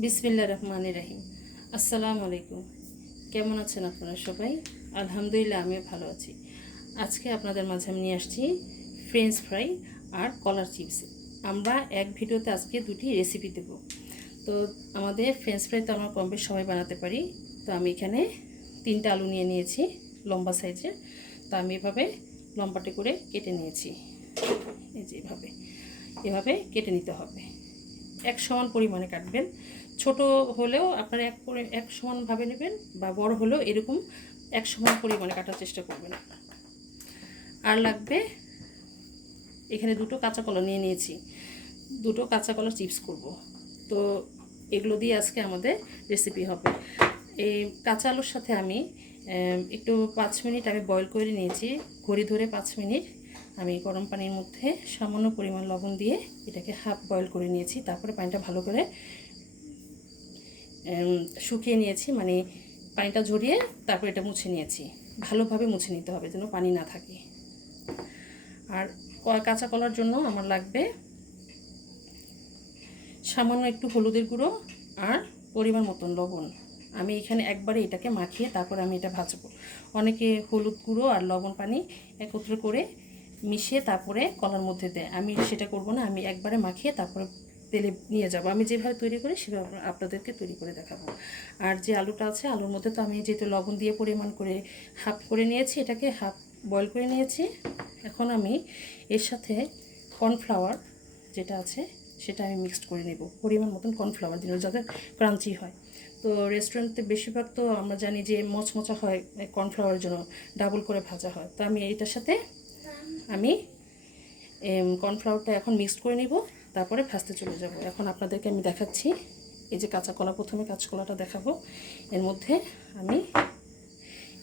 বিসমিল্লাহির রহমানির রহিম। আসসালামু আলাইকুম। কেমন আছেন আপনারা সবাই? আলহামদুলিল্লাহ, আমিও ভালো আছি। আজকে আপনাদের মাঝে আমি নিয়ে আসছি ফ্রেঞ্চ ফ্রাই আর কলার চিপস। আমরা এক ভিডিওতে আজকে দুটি রেসিপি দেব। তো আমাদের ফ্রেঞ্চ ফ্রাই তো আমরা কম বেশ সবাই বানাতে পারি। তো আমি এখানে 3টা আলু নিয়ে নিয়েছি লম্বা সাইজের। তো আমি এভাবে লম্বাটে করে কেটে নিয়েছি। এই যে এভাবে কেটে নিতে হবে। এক সমান পরিমাণে কাটবেন। ছোট হলেও আপনারা এক সমানভাবে নেবেন, বা বড় হলেও এরকম এক সমান পরিমাণে কাটার চেষ্টা করবেন। আর লাগবে, এখানে 2টো কাঁচা কলা নিয়ে নিয়েছি। 2টো কাঁচা কলার চিপস করব। তো এগুলো দিয়ে আজকে আমাদের রেসিপি হবে। এই কাঁচা আলুর সাথে আমি একটু 5 মিনিট আমি বয়েল করে নিয়েছি। ঘড়ি ধরে 5 মিনিট আমি গরম পানির মধ্যে সামান্য পরিমাণ লবণ দিয়ে এটাকে হাফ বয়েল করে নিয়েছি। তারপরে পানিটা ভালো করে শুকিয়ে নিয়েছি, মানে পানিটা ঝরিয়ে তারপর এটা মুছে নিয়েছি। ভালোভাবে মুছে নিতে হবে যেন পানি না থাকে। আর কাঁচা কলার জন্য আমার লাগবে সামান্য একটু হলুদের গুঁড়ো আর পরিমাণ মতন লবণ। আমি এখানে একবারে এটাকে মাখিয়ে তারপরে আমি এটা ভাজবো। অনেকে হলুদ গুঁড়ো আর লবণ পানি একত্র করে মিশিয়ে তারপরে কলার মধ্যে দেয়। আমি সেটা করব না, আমি একবারে মাখিয়ে তারপরে তেলে নিয়ে যাব। আমি যেভাবে তৈরি করি সেভাবে আপনাদেরকে তৈরি করে দেখাবো। আর যে আলুটা আছে, আলুর মধ্যে তো আমি যেহেতু লবণ দিয়ে পরিমাণ করে হাফ করে নিয়েছি, এটাকে হাফ বয়েল করে নিয়েছি। এখন আমি এর সাথে কর্নফ্লাওয়ার যেটা আছে সেটা আমি মিক্সড করে নেব, পরিমাণ মতন কর্নফ্লাওয়ার দিন যাতে ক্রাঞ্চি হয়। তো রেস্টুরেন্টে বেশিরভাগ তো আমরা জানি যে মচমচা হয়, কর্নফ্লাওয়ারের জন্য ডাবল করে ভাজা হয়। তো আমি এইটার সাথে আমি কর্নফ্লাওয়ারটা এখন মিক্সড করে নিব, তারপরে ভাজতে চলে যাব। এখন আপনাদেরকে আমি দেখাচ্ছি। এই যে কাঁচা কলা, প্রথমে কাঁচা কলাটা দেখাবো। এর মধ্যে আমি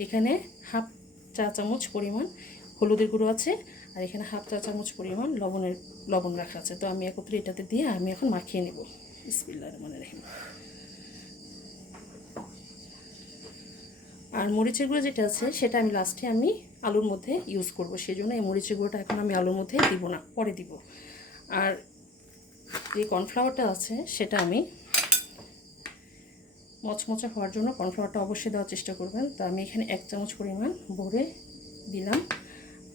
এখানে হাফ চা চামচ পরিমাণ হলুদের গুঁড়ো আছে, আর এখানে হাফ চা চামচ পরিমাণ লবণ রাখা আছে। তো আমি একত্রে এটাতে দিয়ে আমি এখন মাখিয়ে নেব। বিসমিল্লাহির রহমানির রহিম। আর মরিচের গুঁড়ো যেটা আছে সেটা আমি লাস্টে আমি আলুর মধ্যে ইউজ করব, সেই জন্য এই মরিচের গুঁড়োটা এখন আমি আলুর মধ্যে দিব না, পরে দিব। আর যে কর্নফ্লাওয়ারটা আছে সেটা আমি মচমচা হওয়ার জন্য কর্নফ্লাওয়ারটা অবশ্যই দেওয়ার চেষ্টা করবেন। তো আমি এখানে 1 চামচ পরিমাণ ভরে দিলাম,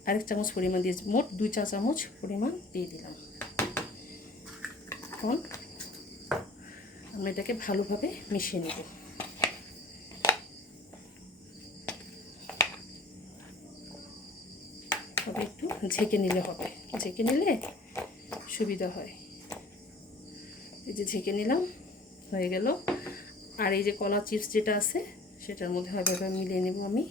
আরেক চামচ পরিমাণ দিয়ে, মোট 2 চা চামচ পরিমাণ দিয়ে দিলাম। এখন আমরা এটাকে ভালোভাবে মিশিয়ে নেব। তবে একটু ঝেঁকে নিলে হবে, ঝেঁকে নিলে সুবিধা হয়। এই যে ঝেঁকে নিলাম, হয়ে গেল। আর এই যে কলা চিপস যেটা আছে সেটার মধ্যে এভাবে মিলিয়ে নেব আমি।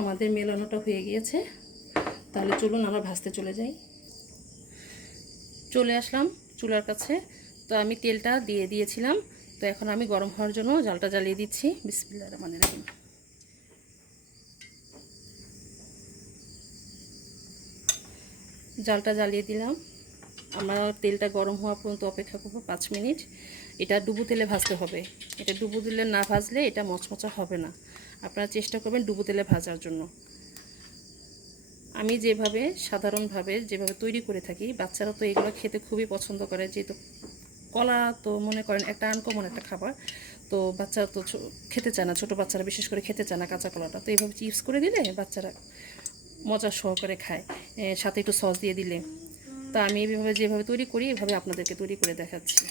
আমাদের মেলানোটা হয়ে গিয়েছে, তাহলে চলুন আমরা ভাজতে চলে যাই। চলে আসলাম চুলার কাছে। তো আমি তেলটা দিয়ে দিয়েছিলাম। তো এখন আমি গরম হওয়ার জন্য জালটা জ্বালিয়ে দিচ্ছি। বিসমিল্লাহির রহমানির রহিম। জালটা জ্বালিয়ে দিলাম। আমরা তেলটা গরম হওয়া পর্যন্ত অপেক্ষা করব 5 মিনিট। এটা ডুবো তেলে ভাজতে হবে। এটা ডুবো তেলে না ভাজলে এটা মচমচা হবে না। আপনারা চেষ্টা করবেন ডুবো তেলে ভাজার জন্য। আমি সাধারণভাবে যেভাবে তৈরি করে থাকি, বাচ্চারা তো এগুলো খেতে খুবই পছন্দ করে। যেহেতু কলা তো মনে করেন একটা আনকমন একটা খাবার, তো বাচ্চারা তো খেতে চায় না, ছোটো বাচ্চারা বিশেষ করে খেতে চায় না কাঁচা কলাটা। তো এইভাবে চিপস করে দিলে বাচ্চারা মজা সহকারে খায়, সাথে একটু সস দিয়ে দিলে। তো আমি যেভাবে তৈরি করি এভাবে আপনাদেরকে তৈরি করে দেখাচ্ছি।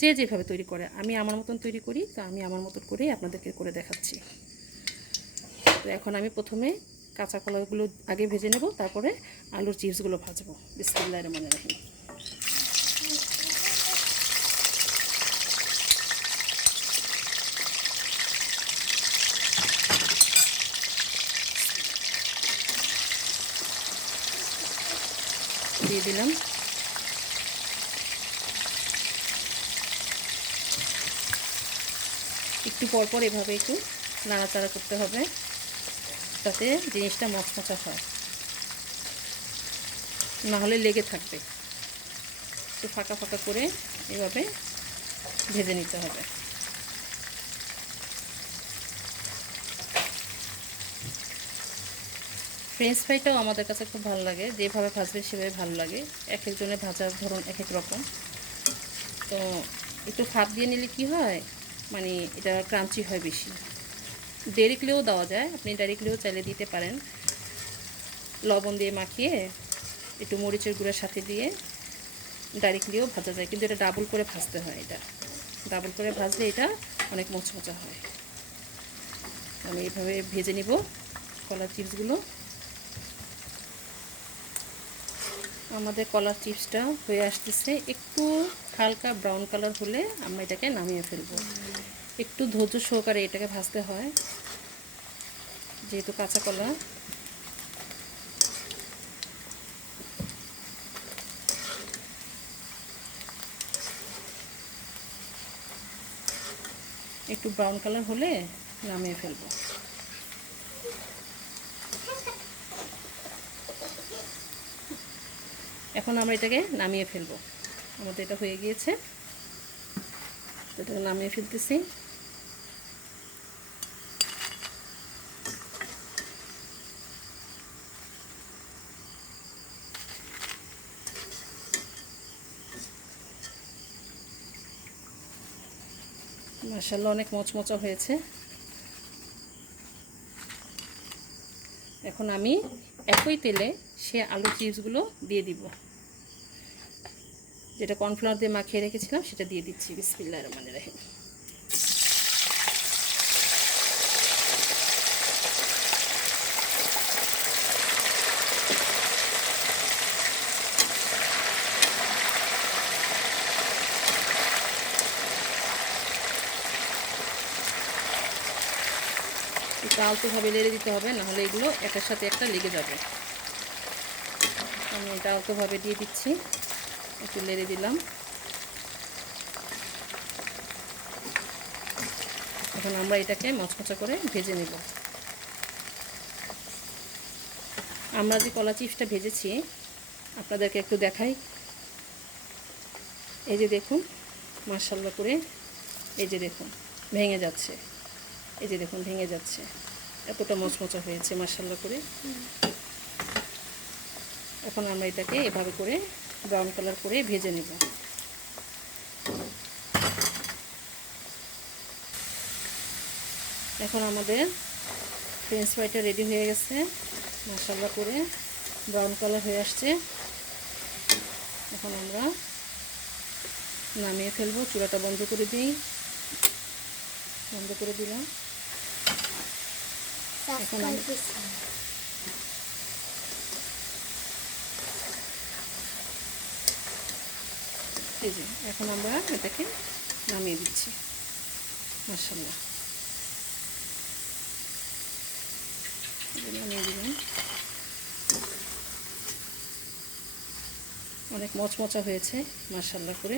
যে যেভাবে তৈরি করে, আমি আমার মতন তৈরি করি, তো আমি আমার মতন করেই আপনাদেরকে করে দেখাচ্ছি। তো এখন আমি প্রথমে কাঁচা কলাগুলো আগে ভেজে নেব, তারপরে আলুর চিপসগুলো ভাজবো। বিসমিল্লাহির রহমানির রহিম। দিয়ে দিলাম। একটু পরপর এভাবে একটু নাড়াচাড়া করতে হবে, যাতে জিনিসটা মচমচা হয়, না হলে লেগে থাকবে। একটু ফাঁকা ফাঁকা করে এভাবে ভেজে নিতে হবে। ফ্রেঞ্চ ফ্রাইটাও আমাদের কাছে খুব ভালো লাগে, যেভাবে ভাজবে সেভাবে ভালো লাগে। এক একজনের ভাজার ধরন এক এক রকম। তো একটু ভাপ দিয়ে নিলে কি হয়, মানে এটা ক্রাঞ্চি হয় বেশি। ডাইরেক্টলিও দেওয়া যায়, আপনি ডাইরেক্টলিও চাইলে দিতে পারেন। লবণ দিয়ে মাখিয়ে একটু মরিচের গুঁড়ার সাথে দিয়ে ডাইরেক্টলিও ভাজা যায়, কিন্তু এটা ডাবল করে ভাজতে হয়। এটা ডাবল করে ভাজলে এটা অনেক মচমচা হয়। আমি এইভাবে ভেজে নিব কলার চিপসগুলো। আমাদের কলার চিপসটা হয়ে আসতেছে, একটু হালকা ব্রাউন কালার হলে আমরা এটাকে নামিয়ে ফেলবো। একটু ধৈর্য সহকারে এটাকে ভাজতে হয়, যেহেতু কাঁচা কলা। একটু ব্রাউন কালার হলে নামিয়ে ফেলবো। এখন আমরা এটাকে নামিয়ে ফেলবো। আমাদের এটা হয়ে গিয়েছে, এটাকে নামিয়ে ফেলতেছি। মাশাআল্লাহ অনেক মচমচা হয়েছে। এখন আমি একই তেলে সে আলু চিপসগুলো দিয়ে দিব, যেটা কর্নফ্লাওয়ার দিয়ে মাখিয়ে রেখেছিলাম সেটা দিয়ে দিচ্ছি। বিসমিল্লাহির রহমানির রহিম। একটু আলতোভাবে লেড়ে দিতে হবে, নাহলে এগুলো একটার সাথে একটা লেগে যাবে। আমি এটা আলতোভাবে দিয়ে দিচ্ছি, একটু লেড়ে দিলাম। এখন আমরা এটাকে মচমচা করে ভেজে নেব। আমরা যে কলা চিপসটা ভেজেছি আপনাদেরকে একটু দেখাই। এই যে দেখুন, মাশাআল্লাহ করে, এই যে দেখুন ভেঙে যাচ্ছে, এই যে দেখুন ভেঙে যাচ্ছে, এতটা মচমচা হয়েছে মাশাআল্লাহ করে। এখন আমরা এটাকে এভাবে করে ব্রাউন কালার করে ভেজে নেব। এখন আমাদের ফ্রেঞ্চ ফ্রাইটা রেডি হয়ে গেছে, মাশাআল্লাহ করে ব্রাউন কালার হয়ে আসছে। এখন আমরা নামিয়ে ফেলবো। চুলাটা বন্ধ করে দিই, বন্ধ করে দিলাম। এখন এই যে এখন আমরা এটাকে নামিয়ে দিচ্ছি। মাশাআল্লাহ নামিয়ে দিলাম। অনেক মচমচা হয়েছে মাশাআল্লাহ করে,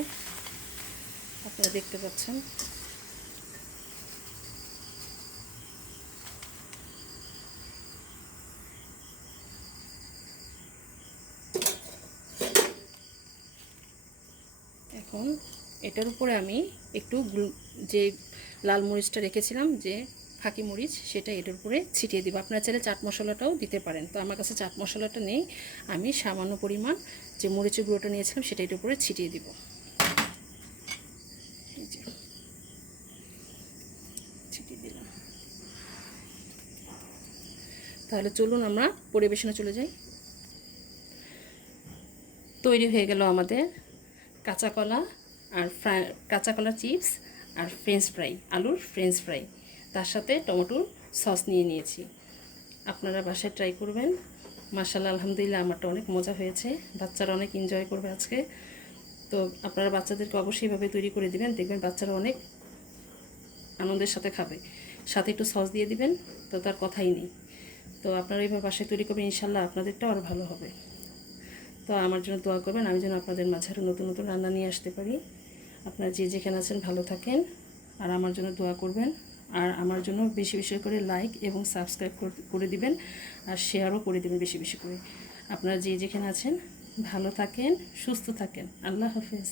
আপনারা দেখতে পাচ্ছেন। এখন এটার উপরে আমি একটু যে লাল মরিচটা রেখেছিলাম, যে ফাঁকি মরিচ, সেটা এটার উপরে ছিটিয়ে দিব। আপনারা চাইলে চাট মশলাটাও দিতে পারেন, তো আমার কাছে চাট মশলাটা নেই। আমি সামান্য পরিমাণ যে মরিচের গুঁড়োটা নিয়েছিলাম সেটা এটার উপরে ছিটিয়ে দিব। ছিটিয়ে দিলাম। তাহলে চলুন আমরা পরিবেশনে চলে যাই। তৈরি হয়ে গেল আমাদের কাঁচা কলা আর কাঁচা কলার চিপস আর ফ্রেঞ্চ ফ্রাই, আলুর ফ্রেঞ্চ ফ্রাই, তার সাথে টমেটোর সস নিয়ে নিয়েছি। আপনারা বাসায় ট্রাই করবেন। মাশাআল্লাহ আলহামদুলিল্লাহ আমারটা অনেক মজা হয়েছে, বাচ্চারা অনেক এনজয় করবে আজকে। তো আপনারা বাচ্চাদেরকে অবশ্যই এভাবে তৈরি করে দিবেন, দেখবেন বাচ্চারা অনেক আনন্দের সাথে খাবে। সাথে একটু সস দিয়ে দিবেন, তো তার কথাই নেই। তো আপনারা এইভাবে বাসায় তৈরি করবেন, ইনশাল্লাহ আপনাদেরটাও আরও ভালো হবে। তো আমার জন্য দোয়া করবেন, আমি যেন আপনাদের মাঝে আরও নতুন নতুন রান্না নিয়ে আসতে পারি। আপনারা যে যেখানে আছেন ভালো থাকেন, আর আমার জন্য দোয়া করবেন। আর আমার জন্য বেশি বেশি করে লাইক এবং সাবস্ক্রাইব করে দিবেন, আর শেয়ারও করে দিবেন বেশি বেশি করে। আপনারা যে যেখানে আছেন ভালো থাকেন, সুস্থ থাকেন। আল্লাহ হাফেজ।